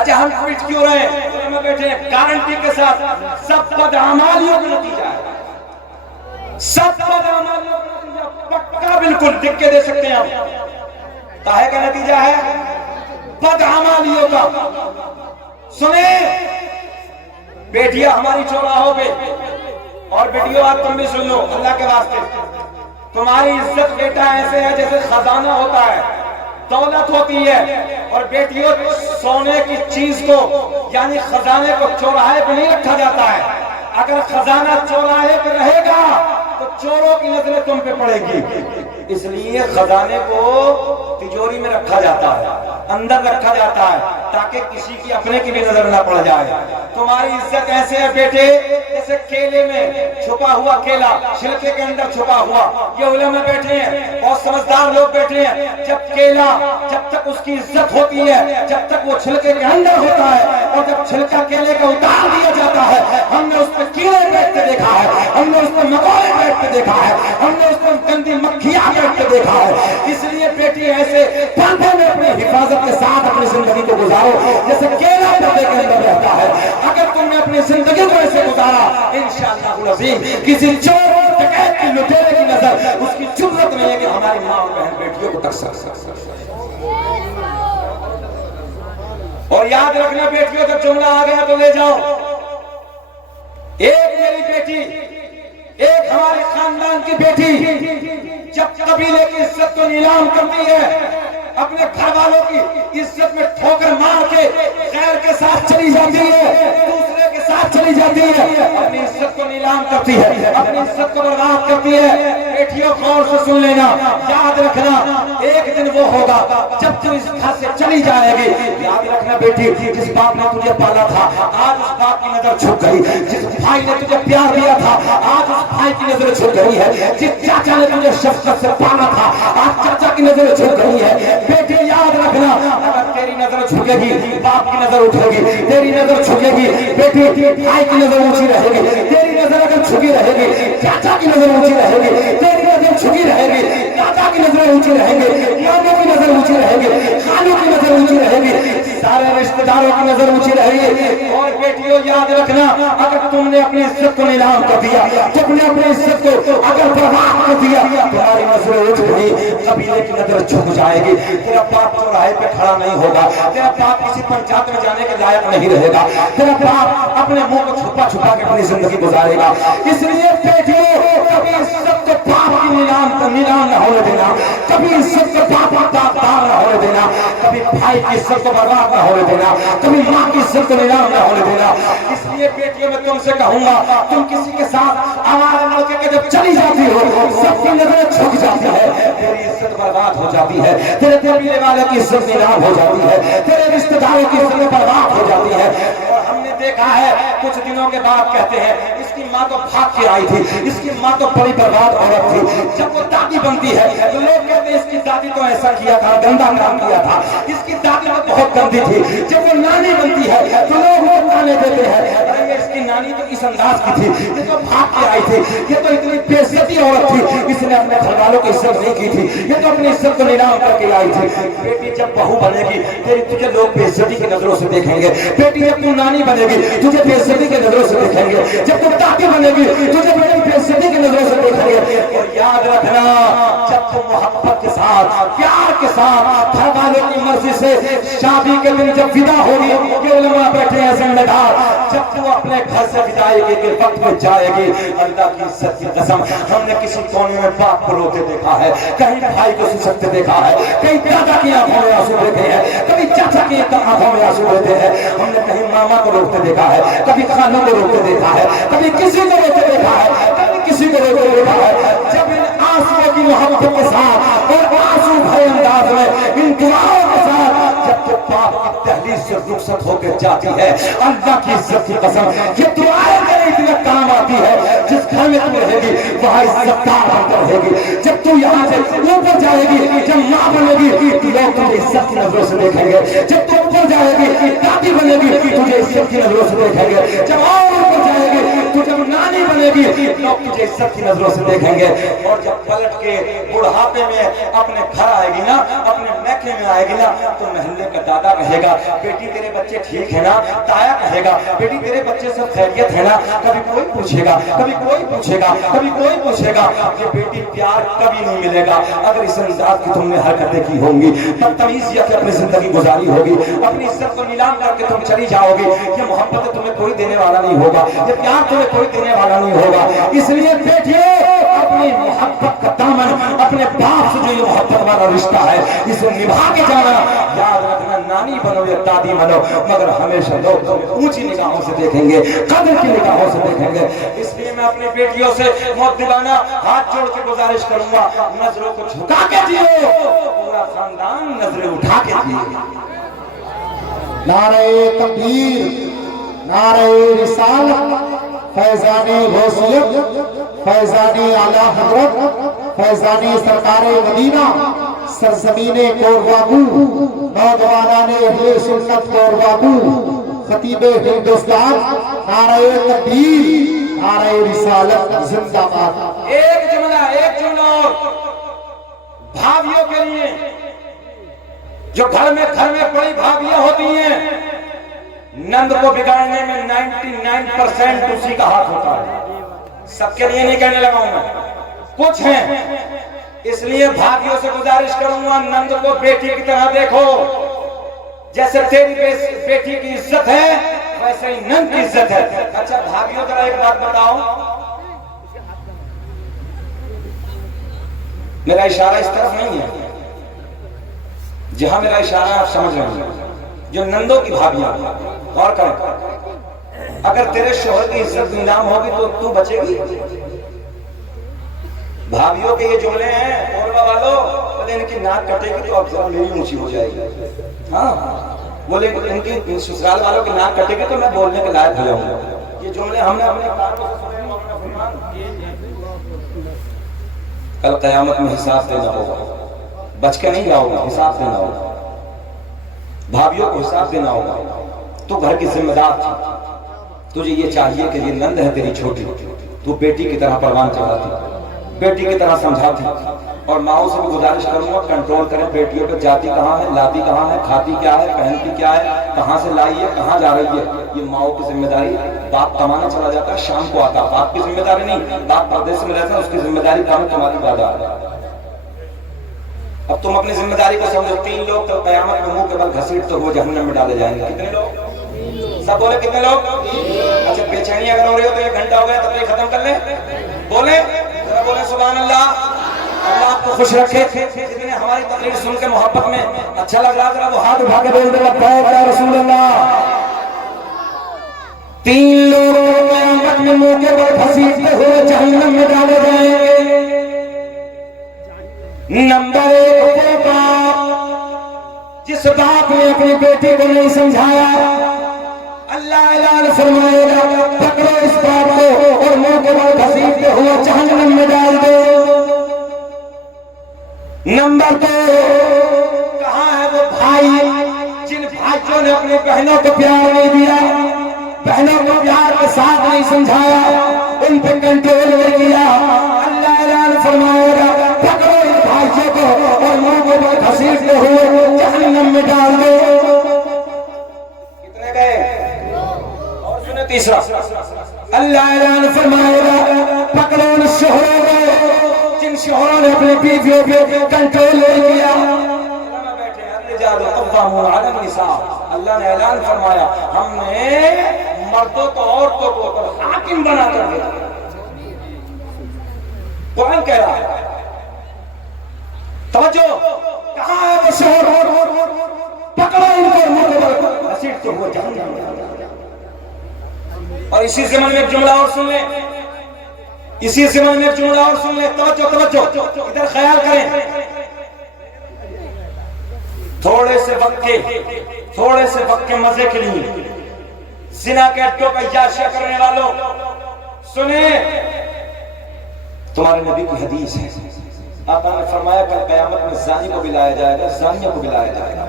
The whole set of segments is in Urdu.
اچھا ہم ٹویٹ کیوں رہے ہیں؟ میں بیٹھے ہیں گارنٹی کے ساتھ سب بدعمالیوں کا نتیجہ ہے، سب بدعمالیوں کا نتیجہ پکا بالکل لکھ کے دے سکتے ہیں ہم۔ کاہے کا نتیجہ ہے؟ بدعمالیوں کا۔ سنیں بیٹیاں ہماری چوراہوں پہ، اور بیٹیوں آپ تم بھی سن لو اللہ کے واسطے، تمہاری عزت بیٹا ایسے ہے جیسے خزانہ ہوتا ہے، دولت ہوتی ہے، اور بیٹیوں سونے کی چیز کو یعنی خزانے کو چوراہے پہ نہیں رکھا جاتا ہے۔ اگر خزانہ چوراہے پہ رہے گا تو چوروں کی نظریں تم پہ پڑے گی، اس لیے خزانے کو تجوری میں رکھا جاتا ہے، اندر رکھا جاتا ہے تاکہ کسی کی اپنے کی بھی نظر نہ پڑ جائے۔ تمہاری عزت ایسے ہے بیٹے جیسے کیلے میں چھپا ہوا کیلا، چھلکے کے اندر چھپا ہوا۔ یہ علماء بیٹھے ہیں، بہت سمجھدار لوگ بیٹھے ہیں، جب کیلا جب تک اس کی عزت ہوتی ہے جب تک وہ چھلکے کے اندر ہوتا ہے، اور جب چھلکا کیلے کا اتار دیا جاتا ہے ہم نے اس پہ کیڑے بیٹھتے دیکھا ہے، ہم نے اس پہ مکوڑے بیٹھتے دیکھا ہے، ہم نے اس پہ گندی مکھیاں بیٹھتے دیکھا ہے۔ اس لیے بیٹی ایسے پردے میں اپنی حفاظت کے ساتھ اپنی زندگی کو گزارو جیسے کیلا پردے کے اندر رہتا ہے۔ اگر تم نے اپنی زندگی کو ایسے گزارا انشاءاللہ العظیم کسی چور ڈکیت کی لٹیرے کی نظر اس کی جرأت نہیں ہے کہ ہماری ماں اور بہن بیٹیوں کو ٹکسا۔ اور یاد رکھنا بیٹیوں جب جملہ آ گیا تو لے جاؤ، ایک میری بیٹی، ایک ہمارے خاندان کی بیٹی جب قبیلے کی عزت کو نیلام کرتی ہے، اپنے گھر والوں کی عزت میں ٹھوکر مار کے غیر کے ساتھ چلی جاتی ہے، دوسرے کے ساتھ چلی جاتی ہے، اپنی عزت کو نیلام کرتی ہے، اپنی عزت کو برباد کرتی ہے۔ بیٹیوں غور سے سن لینا، یاد رکھنا ایک دن وہ ہوگا جب تو اس گھر سے چلی جائے گی، یاد رکھنا بیٹی جس باپ نے تجھے پالا تھا آج اس باپ کی نظر چھپ گئی، جس بھائی نے تجھے پیار دیا تھا آج اس بھائی کی نظر چھپ گئی ہے، جس چاچا نے تجھے شفقت سے پالا تھا آج چاچا کی نظر چھپ گئی ہے۔ بیٹی یاد رکھنا اگر تیری نظر جھکے گی باپ کی نظر اٹھے گی، تیری نظر جھکے گی بیٹی بھائی کی نظر اونچی رہے گی، تیری نظر اگر جھکی رہے گی چاچا کی نظر اونچی رہے گی، تیری نظر جھکی رہے گی دادا کی نظر اونچی رہے گی، نانوں کی نظر اونچی رہے گی، خالوں کی نظر اونچی رہے گی، سارے رشتہ داروں کی نظر اونچی رہے گی۔ اور بیٹیوں یاد رکھنا اگر تم نے اپنی عزت کو نیلام کر دیا، تم نے اپنی عزت کو اگر برباد کر دیا، تمہاری نظر اٹھ گئی، قبیلے کی نظر جھک جائے گی، تیرا باپ چوراہے پہ کھڑا نہیں ہوگا، تیرا باپ کسی پنچایت میں جانے کے لائق نہیں رہے گا، تیرا باپ اپنے منہ کو چھپا چھپا کے اپنی زندگی گزارے گا۔ اس لیے بیٹیوں کبھی عزت کو باپ کی نیلام نہ ہونے دینا، کبھی عزت کو باپ کا داغدار نہ ہونے دینا، کبھی بھائی کی عزت کو برباد نہ ہونے دینا، کبھی ماں کی عزت کو نیلام نہ ہونے دینا۔ اس لیے بیٹیوں میں تم سے کہوں گا تم کسی کے ساتھ آوارہ لڑکے کے جب چلی جاتی ہو سب کی نظریں جھک جاتی ہے، تیری عزت برباد ہو جاتی ہے، تیرے قبیلے والے کی عزت نیلام ہو جاتی ہے، تیرے رشتہ داروں کی عزت برباد ہو جاتی ہے۔ اور ہم نے دیکھا ہے کچھ دنوں کے بعد کہتے ہیں اس کی ماں تو بھاگ کے آئی تھی، اس کی ماں تو بڑی برباد عورت تھی، جب وہ دادی بنتی ہے تو لوگ کہتے ہیں اس کی دادی تو ایسا کیا تھا گندا کام کیا تھا، اس کی دادی تو بہت گندی تھی، جب وہ نانی بنتی ہے تو لوگ وہ تانے دیتے ہیں اس کی نانی تو اس انداز کی تھی، یہ تو بھاگ کے آئی تھی، یہ تو اتنی بے عزتی عورت تھی، اس نے اپنے گھر والوں کی عزت نہیں کی تھی، یہ تو اپنی عزت کو نیلام کر کے آئی تھی۔ بیٹی جب بہو بنے گی تجھے لوگ بے عزتی کی نظروں سے دیکھیں گے، بیٹی جب تو نانی بنے گی تجھے بے عزتی کی نظروں سے دیکھیں گے، جب تو دادی بنے گی تجھے بے عزتی کی نظروں سے دیکھیں گے۔ اور یاد رکھنا جب تم محبت کے ساتھ پیار کے ساتھ گھر والوں کی مرضی سے شادی کے دن جب ودا ہوگی، یہ علماء بیٹھے ہیں ذمہ دار، جب تو اپنے گھر سے ودائی کے وقت میں جائے گی اللہ کی عزت کی قسم ہم نے کسی کونے میں باپ کو روتے دیکھا ہے، کہیں بھائی کو سسکتے دیکھا ہے، کہیں دادا کی آنکھوں میں آنسو دیکھے ہیں، کبھی چاچا کی آنکھوں میں آنسو دیتے ہیں، ہم نے کہیں ماما کو روتے دیکھا ہے، کبھی خالوں کو روتے دیکھا ہے، کبھی کسی کو روتے دیکھا ہے، کبھی کسی کو روتے دیکھا ہے۔ جب ان آنسو کی محبت کے ساتھ اور آنسو بھرے انداز میں ان دعاؤں کے ساتھ جب تو باپ کی دہلیز سے رخصت ہو کے جاتی ہے اللہ کی عزت کی قسم یہ دعائیں میرے اتنے کام آتی ہے، جس گھر میں تم رہے گی وہاں عزت دار بن کر رہے گی، جب تو یہاں سے اوپر جائے گی جب ماں بنے گی لوگ تمہیں عزت کی نظروں سے دیکھیں گے، جب تو اوپر جائے گی دادی بنے گی تجھے عزت کی نظروں سے دیکھیں گے، جب اور اوپر جائے گی تو جب نانی بنے گی لوگ تجھے عزت کی نظروں سے دیکھیں گے، اور جب پلٹ کے بڑھاپے میں اپنے گھر آئے گی نا، اپنے میکے میں آئے گی نا، تو محلے کا دادا کہے گا بیٹی تیرے بچے ٹھیک ہے نا، تایا کہے گا بیٹی تیرے بچے سب خیریت ہے نا، کبھی کوئی پوچھے گا، کبھی کوئی پوچھے گا، کبھی کوئی پوچھے گا۔ یہ بیٹی پیار کبھی نہیں ملے گا اگر اس انداز کی تم نے حرکتیں کی ہوں گی، بدتمیزی سے اپنی زندگی گزاری ہوگی، اپنی عزت کو نیلام کر کے تم چلی جاؤ گی۔ یہ محبت تمہیں کوئی دینے والا نہیں ہوگا، یہ پیار تمہیں کوئی دینے والا نہیں ہوگا۔ اس لیے بیٹیوں اپنی محبت کا دامن، اپنے باپ سے جو یہ محبت والا رشتہ ہے اسے نبھا کے جانا۔ یاد رکھنا نانی بنو یا دادی بنو مگر ہمیشہ لوگ تمہیں اونچی نگاہوں سے دیکھیں گے، قدر کی نگاہوں سے دیکھیں گے۔ اس لیے میں اپنی بیٹیوں سے مؤدبانہ ہاتھ جوڑ کے گزارش کروں گا، نظروں کو جھکا کے جیو، پورا خاندان نظریں اٹھا کے جیے۔ نعرہ تکبیر، نعرہ رسالت، فیضان غوثیت، فیضان اعلی حضرت، فیضان سرکار مدینہ، سرزمین کوربابو، نوجوانان اہل سنت کوربابو، خطیب ہندوستان، نعرہ تکبیر، نعرہ رسالت زندہ باد۔ ایک جملہ اور بھابھیوں کے لیے جو گھر میں بڑی بھابھیاں ہوتی ہیں، نند کو بگاڑنے میں 99% اسی کا ہاتھ ہوتا ہے۔ سب کے لیے نہیں کہنے لگا ہوں میں، کچھ ہیں، اس لیے بھابھیوں سے گزارش کروں گا نند کو بیٹی کی طرح دیکھو۔ جیسے تیری بیٹی کی عزت ہے ویسے ہی نند کی عزت ہے۔ اچھا بھابھیوں ذرا ایک بات بتاؤ، میرا اشارہ اس طرف نہیں ہے، جہاں میرا اشارہ آپ سمجھ رہے ہیں، جو نندوں کی بھابھیاں، غور کریں، اگر تیرے شوہر کی عزت نیلام ہوگی تو بچے گی؟ بھابھیوں کے یہ جملے ہیں کوربا والوں، بولے ان کی ناک کٹے گی تو اب ذرا میری اونچی ہو جائے گی، ہاں بولے ان کی سسرال والوں کی ناک کٹے گی تو میں بولنے کے لائق ہو جاؤں گا۔ یہ جملے ہم نے اپنے کانوں سے سنے ہیں، اپنا فرمان۔ کل قیامت میں حساب دینا ہوگا، بچ کے نہیں جاؤ گا، حساب دینا ہوگا، بھابھیوں کو حساب دینا ہوگا۔ تو گھر کی ذمہ دار تھی، تجھے یہ چاہیے کہ یہ نند ہے تیری چھوٹی، تو بیٹی کی طرح پروان چڑھاتی، بیٹی کی طرح سمجھاتی۔ اور ماؤں سے بھی گزارش کروں گا کنٹرول کریں بیٹیوں پہ، جاتی کہاں ہے، لاتی کہاں ہے، کھاتی کیا ہے، پہنتی کیا ہے، کہاں سے لائی ہے، کہاں جا رہی ہے، یہ ماؤں کی ذمہ داری۔ باپ کمانا چلا جاتا ہے، شام کو آتا، باپ کی ذمہ داری نہیں، باپ پردیس میں رہتا ہے، اس کی ذمہ داری کام تمہاری زیادہ ہے۔ اب تم اپنی ذمہ داری کو سمجھو، 3 لوگ تو قیامت میں منہ کے بل گھسیٹ تو وہ جہنم میں ڈالے جائیں گے۔ کتنے لوگ؟ سب بولے کتنے لوگ؟ اچھا بے چینی اگر ہو رہی ہو تو 1 گھنٹہ ہو گیا، تب یہ ختم کر لیں، بولے ذرا بولے سبحان اللہ۔ اللہ آپ کو خوش رکھے۔ جتنے ہماری تقریر سن کے محبت میں اچھا لگ رہا ذرا وہ ہاتھ اٹھا کے بول دے لبیک یا رسول اللہ۔ 3 لوگ قیامت میں منہ کے بل گھسیٹتے ہوئے جہنم میں ڈالے جائیں گے۔ نمبر 1 وہ باپ جس باپ نے اپنی بیٹی کو نہیں سمجھایا، اللہ اعلان فرمائے گا پکڑو اس باپ کو اور منہ کے بل گھسیٹتے ہوئے جہنم میں ڈال دو۔ نمبر 2 کہاں ہے وہ بھائی جن بھائیوں نے اپنی بہنوں کو پیار نہیں دیا، بہنوں کو پیار کے ساتھ نہیں سمجھایا، ان پہ کنٹرول نہیں کیا، اللہ اعلان فرمائے گا پکڑو ان بھائیوں کو اور منہ کے بل گھسیٹتے ہوئے جہنم میں ڈال دو۔ کتنے گئے؟ اور سنیں تیسرا، اللہ اعلان فرمائے گا پکڑو ان شوہروں کو جن شوہروں نے اپنی بیویوں پہ کنٹرول نہیں کیا۔ اللہ نے اعلان فرمایا ہم نے مردوں کو عورتوں کو حاکم بنا کر دیا۔ قرآن کہہ رہا ہے توجہ، کہاں ہے وہ شوہر، پکڑو ان کو گھسیٹتے ہوئے جہنم میں۔ اور اسی زمن میں ایک جملہ اور سن لیں، اسی زمن میں ایک جملہ اور سن لیں، توجہ توجہ ادھر خیال کریں۔ تھوڑے سے وقت کے مزے کے لیے زنا کے اڈوں کا عیاشیہ کرنے والوں سنیں، تمہارے نبی کی حدیث ہے، آقا نے فرمایا کہ قیامت میں زانی کو بھی لایا جائے گا، زانیہ کو بھی لایا جائے گا،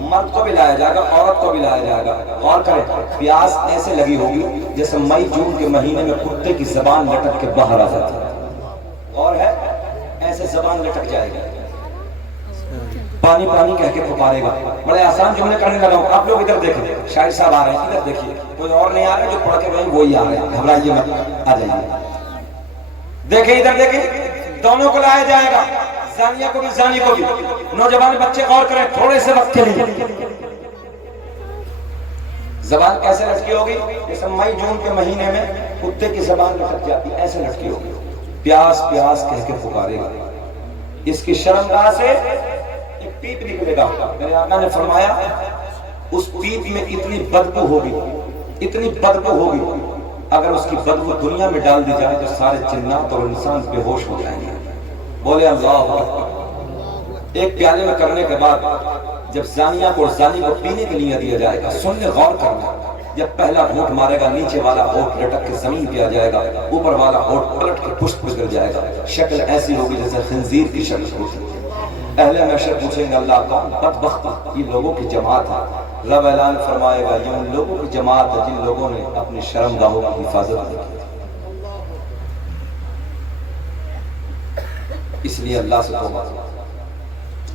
مرد کو بھی لایا جائے گا، عورت کو بھی لایا جائے گا. غور کریں، پیاس ایسے لگی ہوگی جیسے مئی جون کے مہینے میں کتے کی زبان لٹک کے باہر آ جاتی ہے. اور ہے ایسے زبان لٹک جائے گی، پانی پانی کہہ کے پکارے گا. بڑے آسان جملے کرنے لگا ہوں. آپ لوگ ادھر دیکھیں، شاعر صاحب آ رہے ہیں، ادھر دیکھیے. کوئی اور نہیں آ رہا، جو پڑھ کے وہیں وہی آ رہے ہیں. گھبرائیے مت، آ جائیے. دیکھیں ادھر دیکھیں، دونوں کو لایا جائے گا، زانیہ کو بھی زانی کو بھی. نوجوان بچے غور کریں تھوڑے سے وقت کے لیے. زبان کیسے لٹکی ہوگی؟ جیسے مئی جون کے مہینے میں کتے کی زبان لٹک جاتی، ایسے لٹکی ہوگی. پیاس پیاس کہہ کے پکارے گا. اس کی شرمگاہ سے ایک پیپ نکلے گا. میرے آقا نے فرمایا اس پیپ میں اتنی بدبو ہوگی، اتنی بدبو ہوگی، اگر اس کی بدبو دنیا میں ڈال دی جائے تو سارے جنات اور انسان بے ہوش ہو جائیں گے. بولے اللہ اکبر. ایک پیالے میں کرنے کے بعد جب زانیہ کو اور زانی کو پینے کے لیے دیا جائے گا، سننے غور کرنا، جب پہلا گھونٹ مارے گا نیچے والا ہونٹ لٹک کے زمین پہ آ جائے گا، اوپر والا ہونٹ پلٹ کے پشت پہ گر جائے گا. شکل ایسی ہوگی جیسے خنزیر کی شکل ہوتی ہے. اہل محشر پوچھیں گے اللہ کا بدبخت یہ لوگوں کی جماعت ہے. رب اعلان فرمائے گا یہ ان لوگوں کی جماعت ہے جن لوگوں نے اپنی شرمگاہوں کی حفاظت کی. اس لیے اللہ سے توبہ،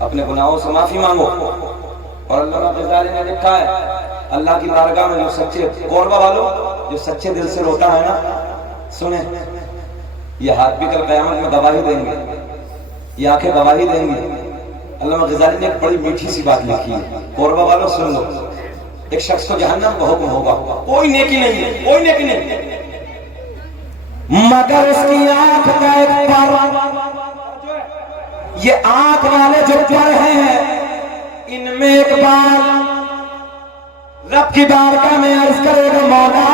اپنے گناہوں سے معافی مانگو. اور اللہ غزالی نے لکھا ہے اللہ کی بارگاہ میں جو سچے قربہ والوں جو سچے دل سے روتا ہے نا، سنیں یہ ہاتھ بھی کل قیامت میں گواہی دیں گے، یہ آنکھیں گواہی دیں گی. علامہ غزالی نے ایک بڑی میٹھی سی بات لکھی ہے. قربہ والوں سن لو، ایک شخص کو جہنم کا حکم ہوگا، کوئی نیکی نہیں ہے، کوئی نیکی نہیں مگر اس کی آنکھ کا ایک پر. یہ آنکھ والے جو پر ہیں ان میں ایک بار رب کی بارگاہ میں عرض کرے گا مولا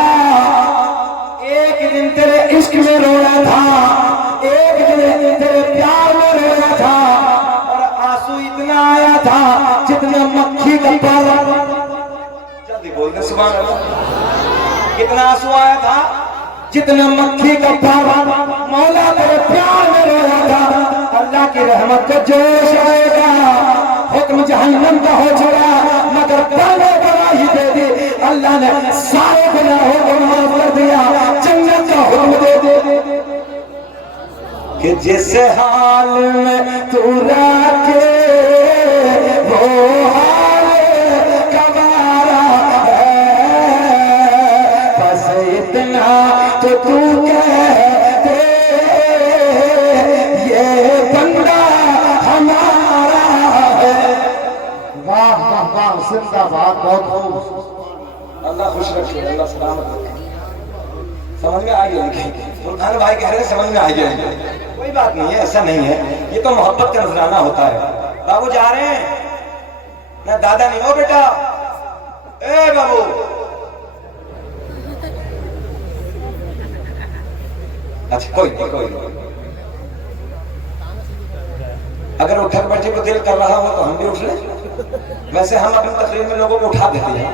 ایک دن تیرے عشق میں رویا تھا، ایک دن تیرے پیار میں رویا تھا، اور آنسو اتنا آیا تھا جتنا مکھی کا پر. جلدی بول دے سبحان اللہ. کتنا آنسو آیا تھا؟ جتنا مکھی کا پر. مولا تیرے پیار میں رویا تھا. اللہ کی رحمت کا جوش آئے گا، حکم جہنم کا ہو چکا مگر پہلے گواہی دے دی. اللہ نے سارے گناہوں کو معاف کر دیا، جنت کا حکم دے دی کہ جس حال میں تو رکھے وہ حال گوارا ہے، بس اتنا تو کہہ دے یہ بندہ ہمارا ہے. واہ واہ واہ، زندہ باد، بہت خوب. اللہ خوش رکھے، اللہ سلامت رکھے. سمجھ میں آئی ہے؟ سلطان بھائی کہہ رہے ہیں سمجھ میں آئی ہے. کوئی بات نہیں ہے، ایسا نہیں ہے، یہ تو محبت کا نذرانہ ہوتا ہے. بابو جا رہے ہیں نہ دادا نہیں ہو بیٹا. اے بابو اچھا کوئی نہیں، کوئی نہیں. اگر اٹھک بیٹھے کو دل کر رہا ہو تو ہم بھی اٹھ لیں. ویسے ہم اپنی تقریر میں لوگوں کو اٹھا دیتے ہیں.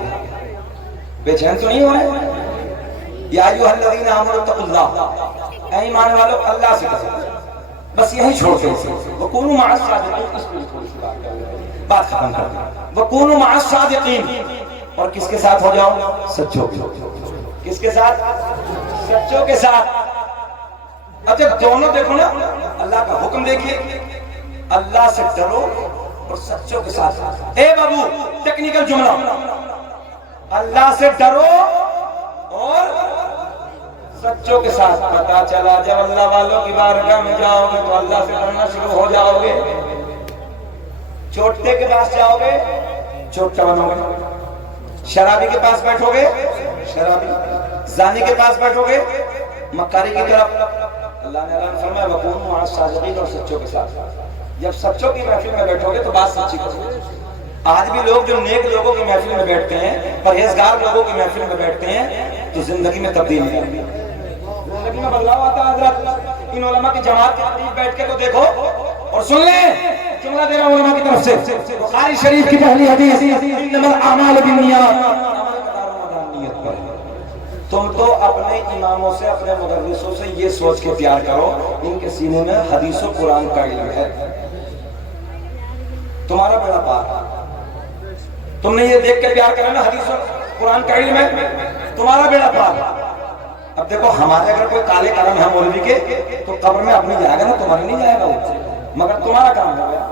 بے چین تو نہیں ہو رہے؟ یا ایھا الذین آمنوا اتقوا اللہ، اے ایمان والو اللہ سے ڈرو. بس یہی چھوڑتے ہیں. وکونوا مع الصادقین، اس پہ بات ختم کر دیں. وکونوا مع الصادقین، اور کس کے ساتھ ہو جاؤ؟ سچوں کے. کس کے ساتھ؟ سچوں کے ساتھ. اب جب دونوں دیکھو نا، اللہ کا حکم دیکھیے اللہ سے ڈرو اور سچوں کے ساتھ. اے بابو ٹیکنیکل جملہ، اللہ سے ڈرو اور سچوں کے ساتھ. پتا چلا جب اللہ والوں کی بارگاہ میں جاؤ گے تو اللہ سے ڈرنا شروع ہو جاؤ گے. چوٹے کے پاس جاؤ گے چوٹا بنو گے، شرابی کے پاس بیٹھو گے شرابی، زانی کے پاس بیٹھو گے مکاری کی طرف. اللہ نے اعلان فرمایا وَكُونُوا مَعَ الصَّادِقِينَ، اور سچوں کے ساتھ. جب سچوں کی محفل میں بیٹھو گے تو بات سچی کرو. آج بھی لوگ جو نیک لوگوں کی محفل میں بیٹھتے ہیں، پرہیزگار لوگوں کی محفل میں بیٹھتے ہیں تو زندگی میں تبدیلی آتی ہے، زندگی میں بدلاؤ آتا ہے. حضرت ان علماء کی جماعت کے قریب بیٹھ کے تو دیکھو اور سن لیں. جملہ دے رہا ہوں علماء کی طرف سے، بخاری شریف کی پہلی حدیث انما الاعمال بالنیات. تم تو اپنے اماموں سے، اپنے مدرسوں سے یہ سوچ کے پیار کرو ان کے سینے میں حدیث و قرآن کا علم ہے، تمہارا بڑا پار. تم نے یہ دیکھ کے پیار کرنا حدیث اور قرآن کا علم ہے تمہارا بیڑا پار۔ اب دیکھو ہمارے اگر کوئی کالے قلم ہے مولوی کے تو قبر میں اپنی جائے گا نا، تمہاری نہیں جائے گا وہ، مگر تمہارا کام ہو گیا۔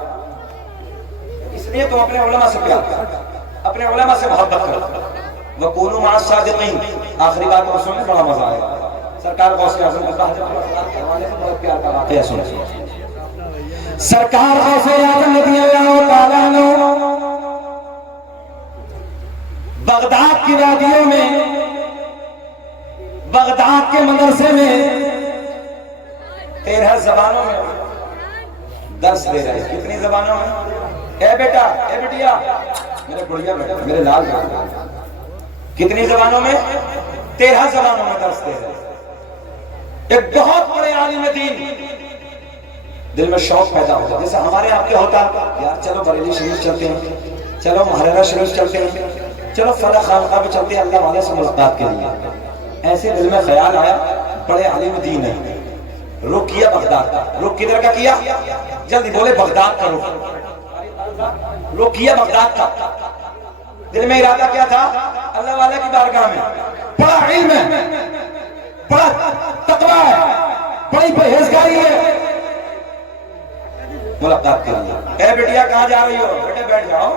اس لیے تم اپنے علماء سے پیار کرو، اپنے علماء سے محبت کرو۔ وَقُولُوا مَعَ الصَّادِقِينَ، آخری بات کو سننے بڑا مزہ آئے گا۔ سرکار غوث اعظم کا حضرت حوالے سے بہت پیار کا واقعہ سنیں۔ سرکار غوث اعظم رضی اللہ تعالیٰ عنہ بغداد کی وادیوں میں، بغداد کے مدرسے میں 13 زبانوں میں درس دے رہے ہیں۔ کتنی زبانوں میں؟ اے بیٹا، اے بیٹیا، میرے بڑھیا بیٹا، میرے لال بیٹا، کتنی زبانوں میں؟ 13 زبانوں میں درس دے رہے ہیں۔ ایک بہت بڑے عالم دین، دل میں شوق پیدا ہوتا، جیسے ہمارے آپ کے ہوتا یار چلو بریلی شریف چلتے ہیں، چلو محررہ شریف چلتے ہیں، چلو فلاں خانقاہ بھی چلتے ہیں اللہ والے سے ملاقات کے لیے۔ ایسے دل میں خیال آیا بڑے عالم دین ہے، رخ کیا بغداد کا۔ رخ کدھر کا کیا؟ جلدی بولے، بغداد کا رخ کیا بغداد کا۔ دل میں ارادہ کیا تھا؟ اللہ والے کی بارگاہ میں، بڑا علم ہے، بڑا تقویٰ ہے، بڑی پرہیزگاری ہے، ملاقات کے لیے۔ اے بیٹیا کہاں جا رہی ہو؟ بیٹے بیٹھ جاؤ،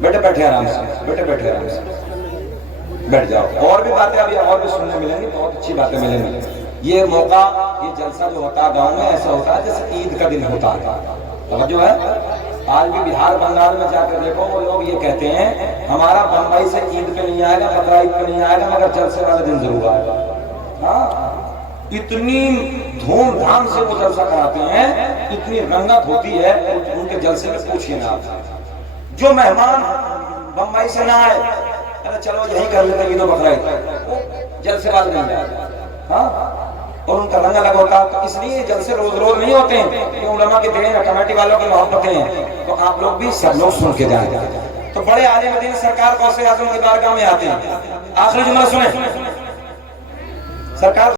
بیٹے بیٹھے آرام سے، بیٹے بیٹھے آرام سے، بیٹھ جاؤ۔ اور بھی باتیں ابھی اور بھی سننے ملیں گی، بہت اچھی باتیں ملیں گی۔ یہ موقع، یہ جلسہ جو ہوتا ہے گاؤں میں ایسا ہوتا ہے جیسے عید کا دن ہوتا ہے، توجہ ہے۔ آج بھی بہار بنگال میں جا کر دیکھو، وہ لوگ یہ کہتے ہیں ہمارا بمبئی سے عید پہ نہیں آئے گا، بقرہ عید پہ نہیں آئے گا، مگر جلسے والے دن ضرور آئے گا۔ ہاں، اتنی دھوم دھام سے وہ جلسہ کراتے ہیں، اتنی رنگت ہوتی ہے ان کے جلسے میں، پوچھئے نا آپ۔ جو مہمان بمبئی سے نہ آئے، ارے چلو یہی کر لیتے عید و بقرہ عید، جلسے والے نہیں آئے۔ ہاں، اور ان کا رنگ الگ ہوتا ہے، تو اس لیے جلسے روز روز نہیں ہوتے ہیں، یہ علماء کے دین ہیں، کمیٹی والوں کی محبتیں ہیں، تو آپ لوگ بھی سب لوگ سن کے جائیں۔ تو بڑے عالم دین سرکار غوث اعظم کی بارگاہ میں آتے ہیں۔ آخری جملہ سنیں، سرکار